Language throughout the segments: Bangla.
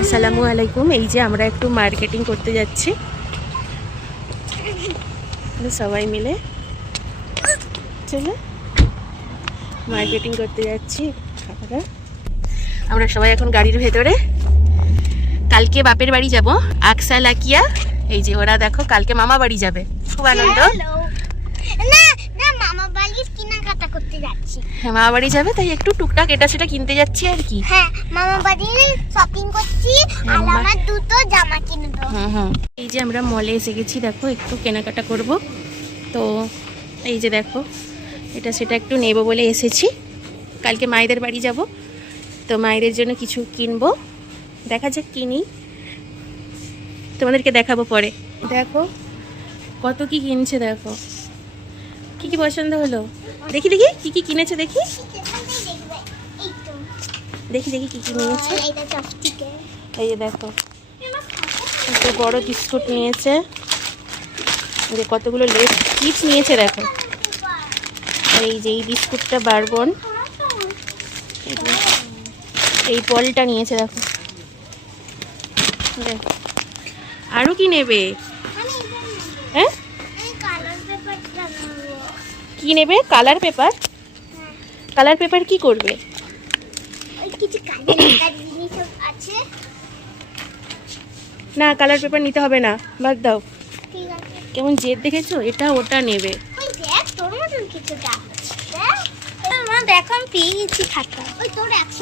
আসসালামু আলাইকুম। এই যে আমরা একটু মার্কেটিং করতে যাচ্ছি। সবাই মিলে মার্কেটিং করতে যাচ্ছি। আমরা। সবাই এখন গাড়ির ভেতরে। কালকে বাপের বাড়ি যাব। আকসা লাকিয়া এই যে ওরা দেখো, কালকে মামা বাড়ি যাবে। খুব আনন্দ। না না, মামা বাড়ির করতে যাচ্ছি। মামা বাড়ি যাবে তাই একটু টুকটাক এটা সেটা কিনতে যাচ্ছি আর কি। হ্যাঁ মামা বাড়ির শপিং করছি আর হ্যাঁ, আমার দুটো জামা কিনবো। হুম হুম এই যে আমরা মলে এসে গেছি দেখো একটু কেনাকাটা করব। তো এই যে দেখো এটা সেটা একটু নেব বলে এসেছি। কালকে মায়েদের বাড়ি যাব তো মায়েদের জন্য কিছু কিনবো। দেখা যাক কিনি তোমাদেরকে দেখাবো পরে। দেখো কত কি কিনছে দেখো। কি কি পছন্দ হলো? দেখি দেখি, কি কি কিনেছে দেখি। দেখি দেখি কি কি নিয়েছে। এই যে দেখো বড় বিস্কুট নিয়েছে। যে কতগুলো লেস চিপস নিয়েছে, দেখো। এই যে এই বিস্কুটটা বারবন। এই বলটা নিয়েছে, দেখো। দেখো। আরও কি নেবে? কি নেবে? কালার পেপার কালার পেপার কি করবে? না কালার পেপার নিতে হবে না। বাদ দাও। কেমন জেদ দেখেছ? এটা ওটা নেবে।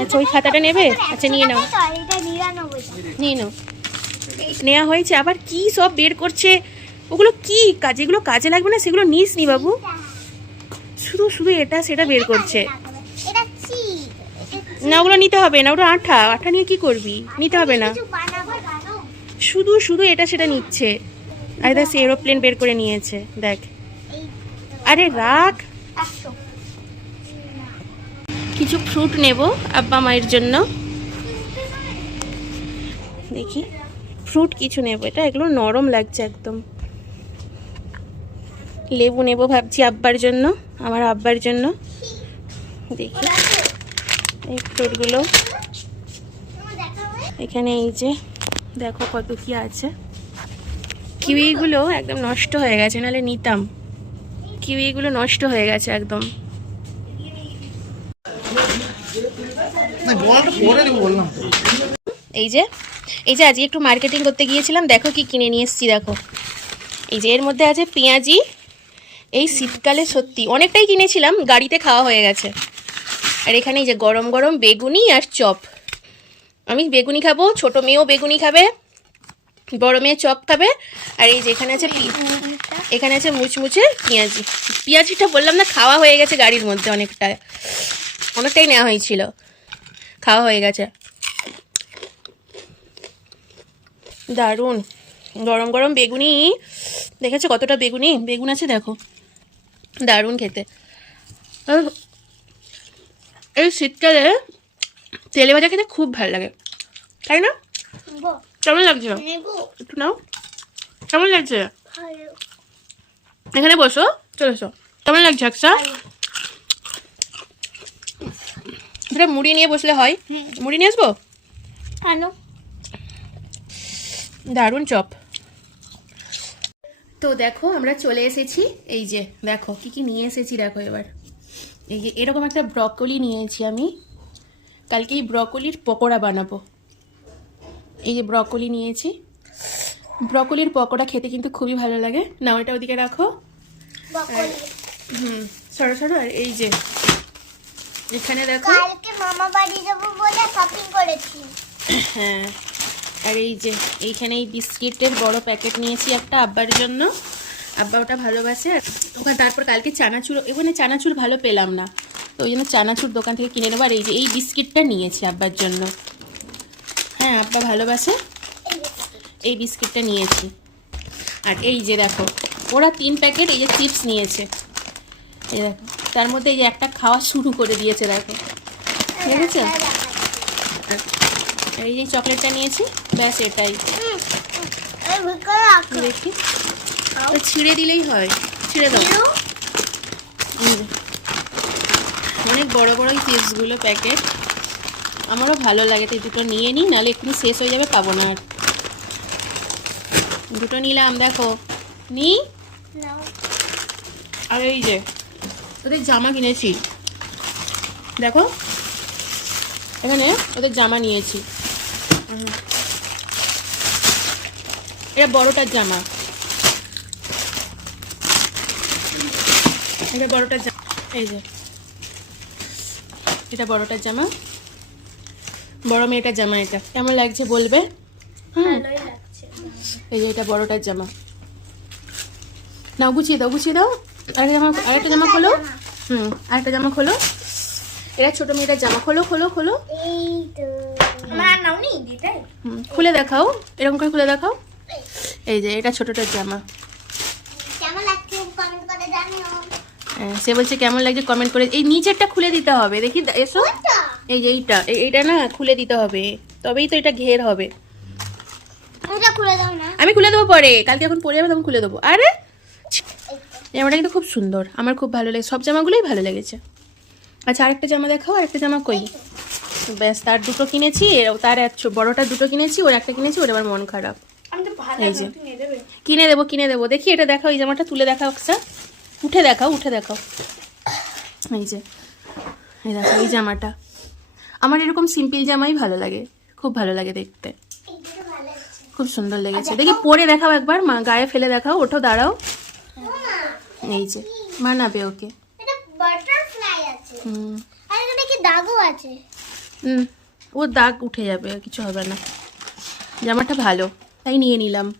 আচ্ছা, ওই খাতাটা নেবে? আচ্ছা, নিয়ে নাও। নিয়ে নাও নেওয়া হয়েছে। আবার কি সব বের করছে? ওগুলো কি কাজ? যেগুলো কাজে লাগবে না সেগুলো নিস নি বাবু। শুধু শুধু এটা সেটা বের করছে। না ওগুলো নিতে হবে না ওটা আঠা। আঠা নিয়ে কি করবি? নিতে হবে না। শুধু শুধু এটা সেটা নিচ্ছে। আর দেখ সে এরোপ্লেন বের করে নিয়েছে দেখ। আরে রাখ। কিছু ফ্রুট নেব আব্বা মায়ের জন্য। দেখি। ফ্রুট কিছু নেব। এটা এগুলো নরম লাগছে একদম। লেবু নেব ভাবছি আব্বার জন্য, আমার আব্বার জন্য। দেখি। এই ফ্রুটগুলো এখানে এই যে, দেখো কত কি আছে। কিউইগুলো একদম নষ্ট হয়ে গেছে, নাহলে নিতাম। কিউইগুলো নষ্ট হয়ে গেছে একদম। এই যে এই যে আজকে একটু মার্কেটিং করতে গিয়েছিলাম, দেখো কি কিনে নিয়ে এসেছি, দেখো। এই যে এর মধ্যে আছে পেঁয়াজি এই শীতকালে সত্যি অনেকটাই কিনেছিলাম, গাড়িতে খাওয়া হয়ে গেছে। আর এখানে যে গরম গরম বেগুনি আর চপ। আমি বেগুনি খাব, ছোট মেয়েও বেগুনি খাবে, বড় মেয়ে চপ খাবে, আর এই যে এখানে আছে এখানে আছে মুচমুচে পেঁয়াজি। পেঁয়াজিটা বললাম না, খাওয়া হয়ে গেছে গাড়ির মধ্যে অনেকটা। অনেকটাই নেওয়া হয়েছিল। খাওয়া হয়ে গেছে। দারুণ। গরম গরম বেগুনি। দেখেছ কতটা বেগুনি? বেগুন আছে দেখো। দারুণ খেতে। এই শীতকালে তেলে ভাজা খেতে খুব ভালো লাগে। তাই না? কেমন লাগছে? নেব। একটু নাও। কেমন লাগছে? এখানে বসো চলে এসো। কেমন লাগছে একটা এটা মুড়ি নিয়ে বসলে হয়। মুড়ি নিয়ে আসব? আনো দারুণ চপ। তো দেখো আমরা চলে এসেছি। এই যে দেখো কি কি নিয়ে এসেছি দেখো এবার। এই যে এরকম একটা ব্রকলি নিয়েছি আমি। কালকে এই ব্রকলির পকোড়া বানাবো। এই যে ব্রকলি নিয়েছি। ব্রকলির পকোড়া খেতে কিন্তু খুবই ভালো লাগে। না ওটা ওদিকে রাখো। হুম সরো সরো আর এই যে এখানে দেখো। কালকে মামা বাড়ি যাব বলে শপিং করেছি। হ্যাঁ। আর এই যে, এইখানে এই বিস্কিটের বড় প্যাকেট নিয়েছি একটা আব্বার জন্য। আব্বা ওটা ভালোবাসে। আর ওখানে তারপর কালকে চানাচুর ওখানে চানাচুর ভালো পেলাম না। তো ওই জন্য চানাচুর দোকান থেকে কিনে নেব। আর এই যে, এই বিস্কিটটা নিয়েছি আব্বার জন্য। হ্যাঁ আব্বা ভালোবাসে। এই বিস্কিটটা নিয়েছি। আর এই যে দেখো, ওরা তিন প্যাকেট এই যে চিপস নিয়েছে। এই দেখো, তার মধ্যে এই যে একটা খাওয়া শুরু করে দিয়েছে, দেখো। ঠিক আছে? আর এই যে চকলেটটা নিয়েছি ব্যাস এটাই। দেখি। ছিঁড়ে দিলেই হয় ছিঁড়ে দাও। অনেক বড় বড় এই চিপসগুলো প্যাকেট। আমারও ভালো লাগে তাই দুটো নিয়ে নিই নাহলে একটু শেষ হয়ে যাবে পাবো না আর। দুটো নিলাম দেখো। নি? আর এই যে ওদের জামা কিনেছি। দেখো। এখানে ওদের জামা নিয়েছি। এটা বড়টার জামা। এটা বড়টার জামা। এই যে। এটা বড়টার জামা। বড় মেয়েটার জামা এটা। কেমন লাগছে বলবে? লাগছে। এই যে এটা বড়টার জামা। নাও গুছিয়ে দাও গুছিয়ে দাও। আরেকটা জামা আরেকটা জামা খোলো। হুম আরেকটা জামা খোলো। এটা ছোট মেয়েটার জামা। খোলো খোলো খোলো। এই তো আমার নাও নি দিতে হুম, খুলে দেখাও এরকম করে খুলে দেখাও। এই যে এটা ছোটটার জামা। হ্যাঁ, সে বলছে কেমন লাগছে কমেন্ট করে? এই নিচেরটা খুলে দিতে হবে। দেখি এসো। এই যে এইটা। এই- এইটা না খুলে দিতে হবে। তবেই তো এটা ঘের হবে। আমি খুলে দেবো পরে। কালকে এখন পরে যাবে তখন খুলে দেবো। আরে জামাটা কিন্তু খুব সুন্দর। আমার খুব ভালো লাগে সব জামাগুলোই ভালো লেগেছে। আচ্ছা আরেকটা জামা দেখাও আরেকটা জামা কই? ব্যাস তার দুটো কিনেছি তার বড়টা দুটো কিনেছি ওর একটা কিনেছি ওর আবার মন খারাপ। এই যে। কিনে দেবো কিনে দেবো। দেখি এটা দেখাও এই জামাটা তুলে দেখাও একটা। উঠে দেখাও উঠে দেখাও। এই যে এই দেখো এই জামাটা। আমার এরকম সিম্পল জামাই ভালো লাগে খুব ভালো লাগে দেখতে। খুব সুন্দর লেগেছে। দেখি পরে দেখাও একবার মা গায়ে ফেলে দেখাও ওঠো দাঁড়াও। এই যে মানাবে ওকে। হুম। দাগও আছে? ও দাগ উঠে যাবে, কিছু হবে না। জামাটা ভালো, তাই নিয়ে নিলাম।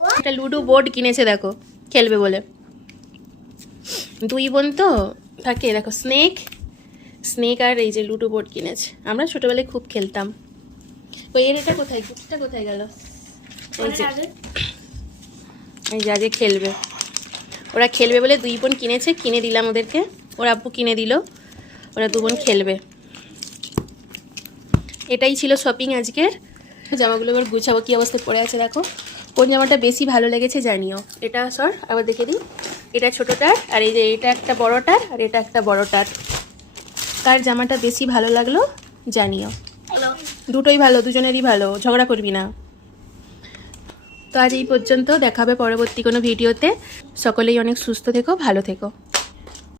একটা লুডো বোর্ড কিনেছে, দেখো, খেলবে বলে। দুই বোন তো, থাকে, দেখো, স্নেক। স্নেক আর এই যে লুডো বোর্ড কিনেছে। আমরা ছোটোবেলায় খুব খেলতাম। ওই এর এটা কোথায়? গিফটটা কোথায় গেল? এই যে। এই যে খেলবে। ওরা খেলবে বলে দুই বোন কিনেছে, কিনে দিলাম ওদেরকে। ওর আব্বু কিনে দিল। ওরা দু বোন খেলবে। এটাই ছিল শপিং আজকের। জামাগুলো এবার গুছাবো কী অবস্থায় পড়ে আছে দেখো। কোন জামাটা বেশি ভালো লেগেছে জানিও। এটা সর আবার দেখে দিই। এটা ছোটোটার আর এই যে এটা একটা বড়টার আর এটা একটা বড়টার। কার জামাটা বেশি ভালো লাগল জানিও। দুটোই ভালো দুজনেরই ভালো ঝগড়া করবি না। তো আজ এই পর্যন্ত দেখাবে পরবর্তী কোনো ভিডিওতে। সকলেই অনেক সুস্থ থেকো ভালো থেকো।